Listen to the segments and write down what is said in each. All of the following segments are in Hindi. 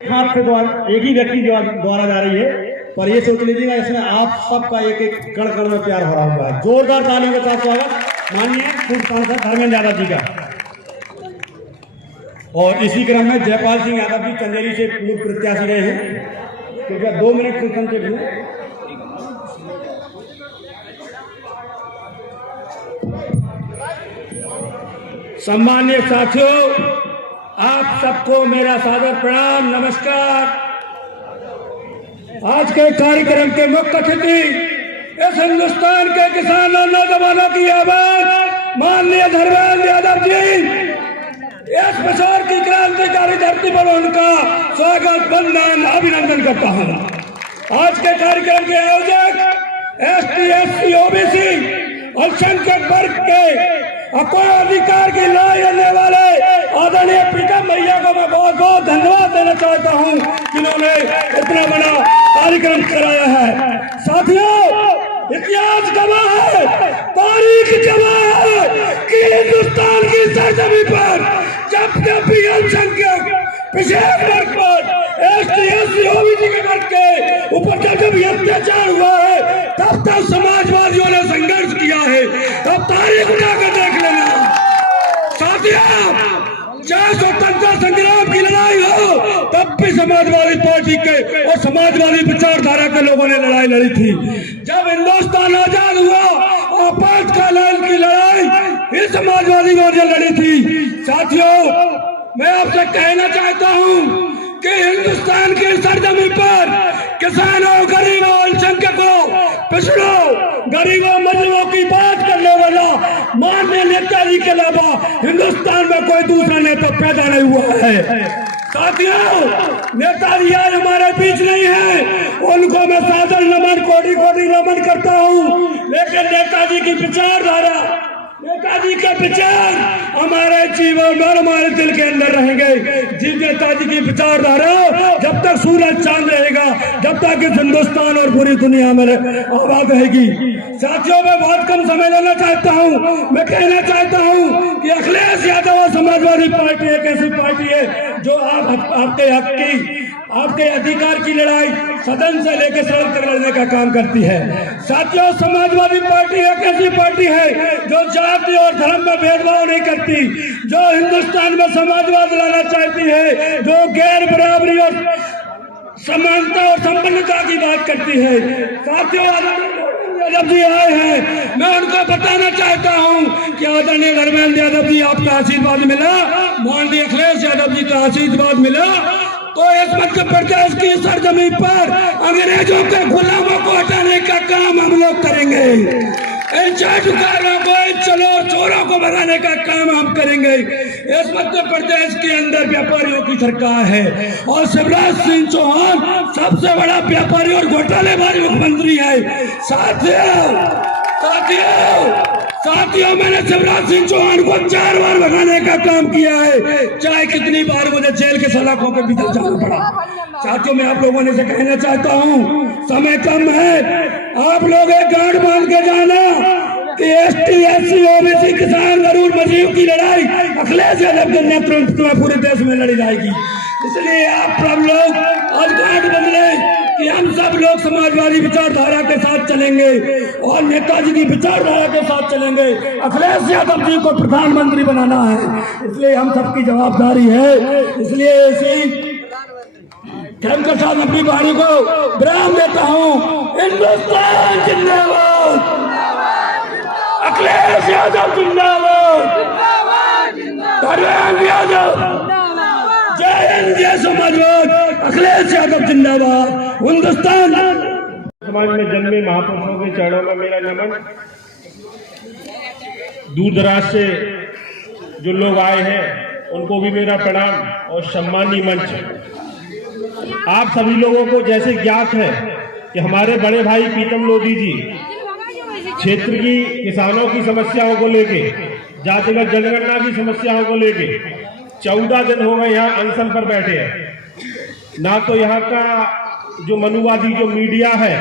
हाथ से एक ही व्यक्ति द्वारा जा रही है, पर ये सोच लीजिएगा इसमें आप सबका एक एक कण कण में प्यार भरा हुआ है। जोरदार तालियों के साथ स्वागत माननीय पूर्व सांसद धर्मेंद्र यादव जी का। और इसी क्रम में जयपाल सिंह यादव जी चंदेरी से पूर्व प्रत्याशी रहे हैं, कृपया 2 मिनट से संक्षेप। सम्मानित साथियों, आप सबको मेरा सादर प्रणाम, नमस्कार। आज के कार्यक्रम के मुख्य अतिथि इस हिंदुस्तान के किसानों नौजवानों की आवाज माननीय धर्मेंद्र यादव जी। इस प्रचार की क्रांतिकारी धरती पर उनका स्वागत, वंदन, अभिनंदन करता हूँ। आज के कार्यक्रम के आयोजक ST SC OBC अल्पसंख्यक वर्ग के अपने अधिकार की लड़ाई लड़ने वाले आदरणीय प्रीतम भैया को मैं बहुत बहुत धन्यवाद देना चाहता हूं, जिन्होंने इतना बड़ा कार्यक्रम कराया है। साथियों, इतिहास गवाह है, तारीख गवाह है कि हिंदुस्तान की सरजमीं पर जब भी अल्पसंख्यक पिछड़े वर्ग पर ST SC OBC के वर्ग के ऊपर जब भी अत्याचार हुआ है, तब तक समाजवादियों ने संघर्ष किया है। तब तारीख उठाकर देख लेना। साथियों, चाहे स्वतंत्रता संग्राम की लड़ाई हो, तब भी समाजवादी पार्टी के और समाजवादी विचारधारा के लोगों ने लड़ाई लड़ी थी। जब हिंदुस्तान आजाद हुआ, आपातकाल की लड़ाई ये समाजवादी ने लड़ी थी। साथियों, मैं आपसे कहना चाहता हूं कि हिंदुस्तान की सरजमीं पर किसानों, गरीबों, अल्पसंख्यकों, पिछड़ों, गरीबों, मजलूमों की बात करने वाला माननीय नेताजी के अलावा हिंदुस्तान में कोई दूसरा नेता पैदा नहीं हुआ है। साथियों, नेताजी आज हमारे बीच नहीं है, उनको मैं सादर नमन, कोटि कोटि नमन करता हूँ, लेकिन नेताजी की विचारधारा, नेताजी के विचार हमारे जीवन में, हमारे दिल के अंदर रहेंगे। जिस नेताजी की विचारधारा जब तक सूरज चांद रहेगा, जब तक इस हिंदुस्तान और पूरी दुनिया में आबाद रहेगी। साथियों, मैं बहुत कम समय लेना चाहता हूं। मैं कहना चाहता हूं कि अखिलेश यादव समाजवादी पार्टी एक ऐसी पार्टी है जो आपके हक की, आपके अधिकार की लड़ाई सदन से लेकर सड़क तक लड़ने का काम करती है। साथियों, समाजवादी पार्टी एक ऐसी पार्टी है जो जाति और धर्म में भेदभाव नहीं करती, जो हिंदुस्तान में समाजवाद लाना चाहती है, जो गैर बराबरी और समानता और संपन्नता की बात करती है। साथियों, यादव जी आए हैं, मैं उनको बताना चाहता हूं कि आदरणीय धर्मेंद्र यादव जी, आपका आशीर्वाद मिला, माननीय अखिलेश यादव जी का आशीर्वाद मिला, तो इस मध्य प्रदेश की सरजमीं पर अंग्रेजों के गुलामों को हटाने का काम हम लोग करेंगे। इन चाटुकारों को, इन चोरों को भगाने का काम हम करेंगे। इस मध्य प्रदेश के अंदर व्यापारियों की सरकार है और शिवराज सिंह चौहान सबसे बड़ा व्यापारी और घोटालेबाज मुख्यमंत्री है। साथियों, मैंने शिवराज सिंह चौहान को 4 बार भगाने का काम किया है, चाहे कितनी बार मुझे जेल के सलाखों के भीतर जाना पड़ा। साथियों, मैं आप लोगों ने से कहना चाहता हूं, समय कम है, आप लोग एक गांठ बांध के जाना कि ST SC OBC किसान गरीब मजदूर की लड़ाई अखिलेश यादव के नेतृत्व में पूरे देश में लड़ी जाएगी। इसलिए आप सब लोग आज गांठ बदले कि हम सब लोग समाजवादी विचारधारा के साथ चलेंगे और नेताजी की विचारधारा के साथ चलेंगे। अखिलेश यादव जी को प्रधानमंत्री बनाना है, इसलिए हम सबकी जवाबदारी है। इसलिए ऐसे के साथ अपनी बारी को विराम देता हूँ। हिंदुस्तान जिंदाबाद, अखिलेश यादव जिंदाबाद, धर्मेंद्र यादव, जय हिंद, जय समाजवाद, अखिलेश यादव जिंदाबाद, हिंदुस्तान। समाज में जन्मे महापुरुषों के चरणों में मेरा नमन। दूर दराज से जो लोग आए हैं उनको भी मेरा प्रणाम और सम्मानी मंच। आप सभी लोगों को जैसे ज्ञात है कि हमारे बड़े भाई प्रीतम लोधी जी क्षेत्र की किसानों की समस्याओं को लेके, जातिगत जनगणना की समस्याओं को लेके 14 दिन हो गए यहाँ अनशन पर बैठे हैं। ना तो यहाँ का जो मनुवादी जो मीडिया है,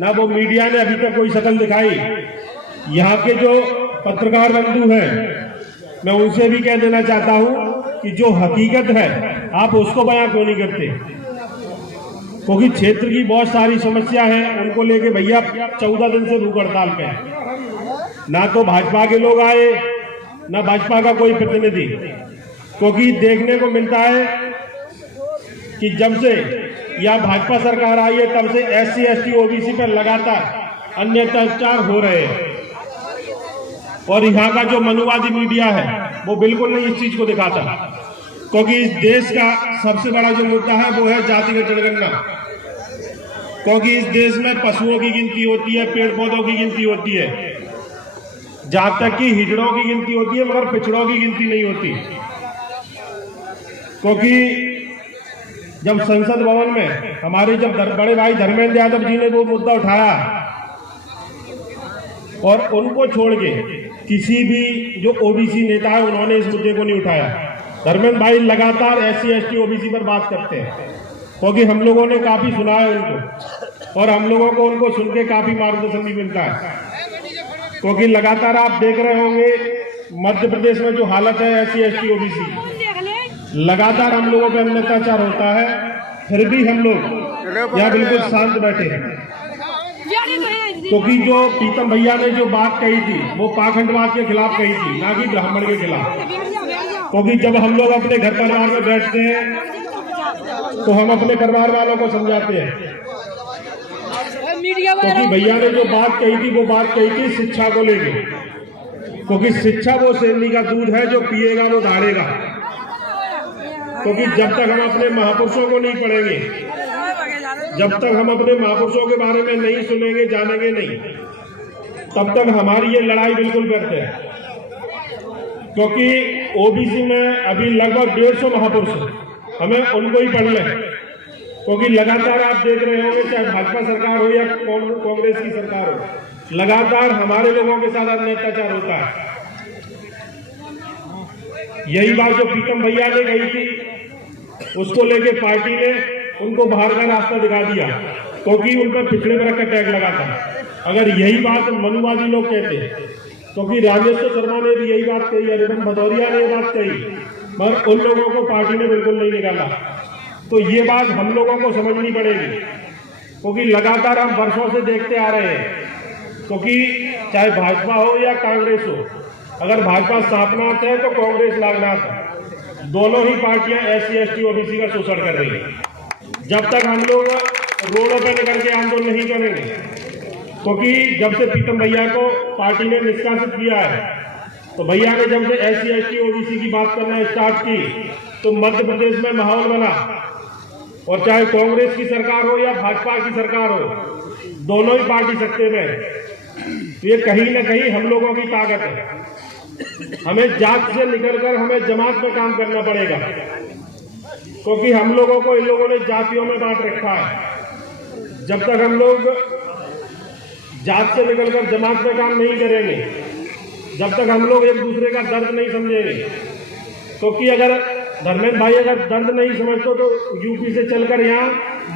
ना वो मीडिया ने अभी तक कोई शकल दिखाई। यहाँ के जो पत्रकार बंधु हैं, मैं उनसे भी कह देना चाहता हूँ कि जो हकीकत है आप उसको बयां क्यों नहीं करते। क्योंकि क्षेत्र की बहुत सारी समस्या है, उनको लेके भैया 14 दिन से भूख हड़ताल पे है। ना तो भाजपा के लोग आए, ना भाजपा का कोई प्रतिनिधि, क्योंकि देखने को मिलता है कि जब से यहाँ भाजपा सरकार आई है तब से SC ST OBC पर लगातार अन्य अत्याचार हो रहे हैं। और यहाँ का जो मनुवादी मीडिया है वो बिल्कुल नहीं इस चीज को दिखाता, क्योंकि इस देश का सबसे बड़ा जो मुद्दा है वो है जातिगत जनगणना। क्योंकि इस देश में पशुओं की गिनती होती है, पेड़ पौधों की गिनती होती है, जहां तक कि हिजड़ों की गिनती होती है, मगर पिछड़ों की गिनती नहीं होती। क्योंकि जब संसद भवन में हमारे जब बड़े भाई धर्मेंद्र यादव जी ने वो मुद्दा उठाया और उनको छोड़ के किसी भी जो OBC नेता है उन्होंने इस मुद्दे को नहीं उठाया। धर्मेंद्र भाई लगातार SC ST OBC पर बात करते हैं, क्योंकि हम लोगों ने काफी सुना है उनको और हम लोगों को उनको सुन के काफी मार्गदर्शन भी मिलता है। क्योंकि लगातार आप देख रहे होंगे मध्य प्रदेश में जो हालत है SC ST OBC, लगातार हम लोगों पर अत्याचार होता है, फिर भी हम लोग यहाँ बिल्कुल शांत बैठे हैं। क्योंकि जो प्रीतम भैया ने जो बात कही थी वो पाखंडवाद के खिलाफ कही थी, ना कि ब्राह्मण के खिलाफ। क्योंकि जब हम लोग अपने घर परिवार में बैठते हैं तो हम अपने परिवार वालों को समझाते हैं। क्योंकि भैया ने जो बात कही थी वो बात कही थी शिक्षा को लेके, क्योंकि शिक्षा वो शेरनी का दूध है, जो पिएगा वो धारेगा। क्योंकि जब तक हम अपने महापुरुषों को नहीं पढ़ेंगे, जब तक हम अपने महापुरुषों के बारे में नहीं सुनेंगे, जानेंगे नहीं, तब तक हमारी ये लड़ाई बिल्कुल व्यर्थ है। क्योंकि OBC में अभी लगभग 150 महापुरुष, हमें उनको ही पढ़ लें। क्योंकि लगातार आप देख रहे होंगे, चाहे भाजपा सरकार हो या कांग्रेस की सरकार हो, लगातार हमारे लोगों के साथ अन्य अत्याचार होता है। यही बात जो प्रीतम भैया ने कही थी, उसको लेके पार्टी ने उनको बाहर का रास्ता दिखा दिया, क्योंकि उन पर पिछड़े वर्ग का टैग लगा था। अगर यही बात मनुवादी लोग कहते, क्योंकि राजेश्वर शर्मा ने भी यही बात कही, अरिविंद भदौरिया ने ये बात कही, मगर उन लोगों को पार्टी ने बिल्कुल नहीं निकाला। तो ये बात हम लोगों को समझनी पड़ेगी, क्योंकि लगातार हम वर्षों से देखते आ रहे हैं। क्योंकि चाहे भाजपा हो या कांग्रेस हो, अगर भाजपा सापनाथ है तो कांग्रेस लागनाथ है, दोनों ही पार्टियां SC ST OBC का शोषण कर रही है। जब तक हम लोग रोडों पर निकल के आंदोलन नहीं करेंगे, क्योंकि जब से प्रीतम भैया को पार्टी ने निष्कासित किया है, तो भैया ने जब से SC ST OBC की बात करना स्टार्ट की, तो मध्य प्रदेश में माहौल बना। और चाहे कांग्रेस की सरकार हो या भाजपा की सरकार हो, दोनों ही पार्टी सत्ते में है। तो ये कहीं ना कहीं हम लोगों की ताकत है। हमें जात से निकलकर हमें जमात में काम करना पड़ेगा, क्योंकि हम लोगों को इन लोगों ने जातियों में बांट रखा है। जब तक हम लोग जात से निकलकर जमात में काम नहीं करेंगे, जब तक हम लोग एक दूसरे का दर्द नहीं समझेंगे, क्योंकि अगर धर्मेंद्र भाई अगर दर्द नहीं समझते तो UP से चलकर यहाँ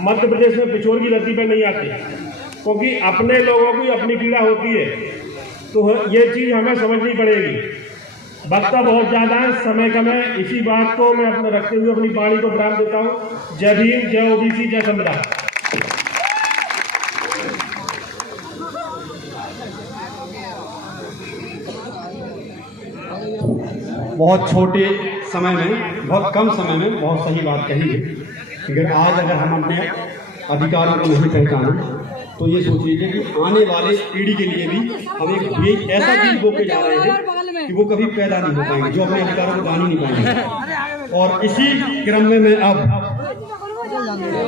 मध्य प्रदेश में पिछोर की धरती पर नहीं आते, क्योंकि अपने लोगों की अपनी पीड़ा होती है। तो ये चीज हमें समझनी पड़ेगी। वक्त बहुत ज्यादा है, समय कम है। इसी बात को मैं अपने रखते हुए अपनी वाणी को विराम देता हूँ। जय भीम, जय OBC, जय संविधान। बहुत छोटे समय में, बहुत कम समय में बहुत सही बात कही है। अगर आज हम अपने अधिकारों को नहीं पहचाने तो ये सोच लीजिए कि आने वाले पीढ़ी के लिए भी हम एक ऐसा चीज बो के जा रहे हैं कि वो कभी पैदा नहीं हो पाएंगे, जो अपने अधिकारों को जान ही नहीं पाएंगे। और इसी क्रम में मैं अब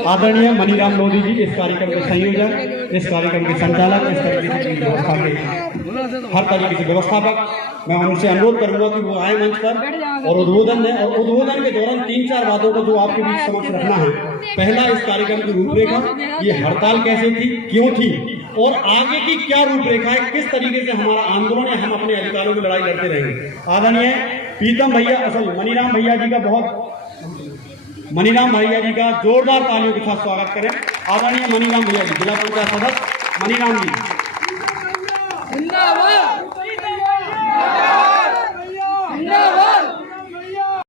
आदरणीय मनीराम लोधी जी, इस कार्यक्रम के संयोजक, इस कार्यक्रम के संचालक, इस तरीके की व्यवस्था के हर तरीके से व्यवस्थापक, मैं उनसे अनुरोध करूंगा कि वो आए मंच पर और उद्बोधन दें। और उद्बोधन के दौरान 3-4 बातों को जो आपके बीच समक्ष रखना है। पहला, इस कार्यक्रम की रूपरेखा, ये हड़ताल कैसे थी, क्यों थी, और आगे की क्या रूपरेखा है, किस तरीके से हमारा आंदोलन है, हम अपने अधिकारों की लड़ाई लड़ते रहेंगे। आदरणीय प्रीतम भैया, असल मनीराम भैया जी का जोरदार तालियों के साथ स्वागत करें। आदरणीय मनीराम भैया जी, जिला पंचायत सदस्य मनीराम जी।